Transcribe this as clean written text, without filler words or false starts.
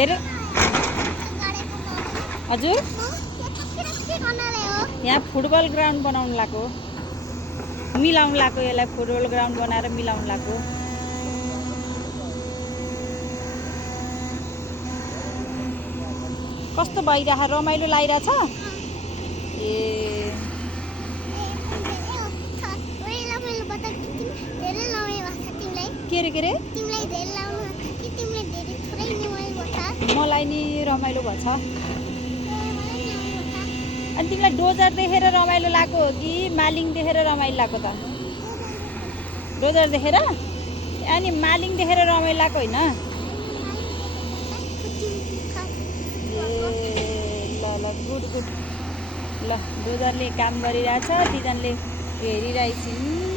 धेरै हजुर यहाँ फुटबल ग्राउन्ड बनाउनु लाग्यो मिलाउनु लाग्यो यसलाई फुटबल ग्राउन्ड बनाएर मिलाउनु लाग्यो कस्तो भइरहेछ रमाइलो लागिरहेछ ए के रे मलाई नि रमाइलो भछ अनि तिमीलाई डोजर देखेर रमाइलो लाग्यो हो कि मालिङ देखेर रमाइलो लाग्यो त डोजर देखेर अनि मालिङ देखेर रमाइलो लाग्यो होइन ल गुड ल डोजरले काम गरिरहेछ दुईजनाले हेरिरहेछन्